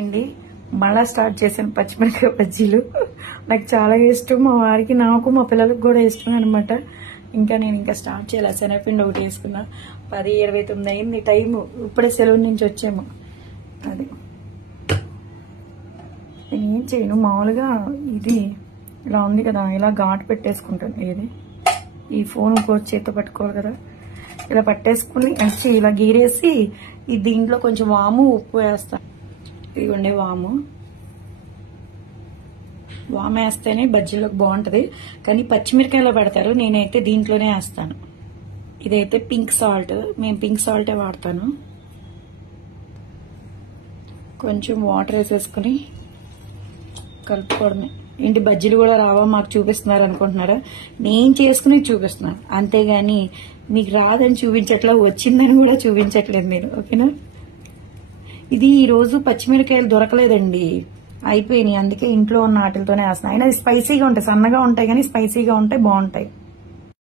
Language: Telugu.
అండి మళ్ళా స్టార్ట్ చేశాను పచ్చిమిరపకాయ బజ్జీలు. నాకు చాలా ఇష్టం, మా వారికి నాకు మా పిల్లలకు కూడా ఇష్టం అనమాట. ఇంకా స్టార్ట్ చేయాలి. శనగపిండి ఒకటి వేసుకున్నా. 10:29 అయింది టైము. ఇప్పుడే సెలవు నుంచి వచ్చాము. అది నేను ఏం చేయను, మామూలుగా ఇది ఇలా ఉంది కదా, ఇలా ఘాటు పెట్టేసుకుంటాను. ఏది ఈ ఫోన్ చేతితో పట్టుకోవాలి కదా, ఇలా పట్టేసుకుని ఇలా గీరేసి ఈ దీంట్లో కొంచెం వాము ఉప్పు వేస్తాను. ఇదిగోండి వాము వేస్తేనే బజ్జీలోకి బాగుంటది. కానీ పచ్చిమిరకాయలో పెడతారు, నేనైతే దీంట్లోనే వేస్తాను. ఇదైతే పింక్ సాల్ట్, మేము పింక్ సాల్టే వాడతాను. కొంచెం వాటర్ వేసేసుకుని కలుపుకోవడమే. ఏంటి బజ్జీలు కూడా రావా మాకు చూపిస్తున్నారు అనుకుంటున్నారా? నేను చేసుకుని చూపిస్తున్నాను, అంతేగాని మీకు రాదని చూపించట్లా, వచ్చిందని కూడా చూపించట్లేదు నేను. ఓకేనా? ఇది ఈ రోజు పచ్చిమిరకాయలు దొరకలేదండి, అయిపోయినాయి. అందుకే ఇంట్లో ఉన్న వాటితోనే వేస్తున్నాను. అయినా స్పైసీగా ఉంటాయి, సన్నగా ఉంటాయి కానీ స్పైసీగా ఉంటాయి, బాగుంటాయి.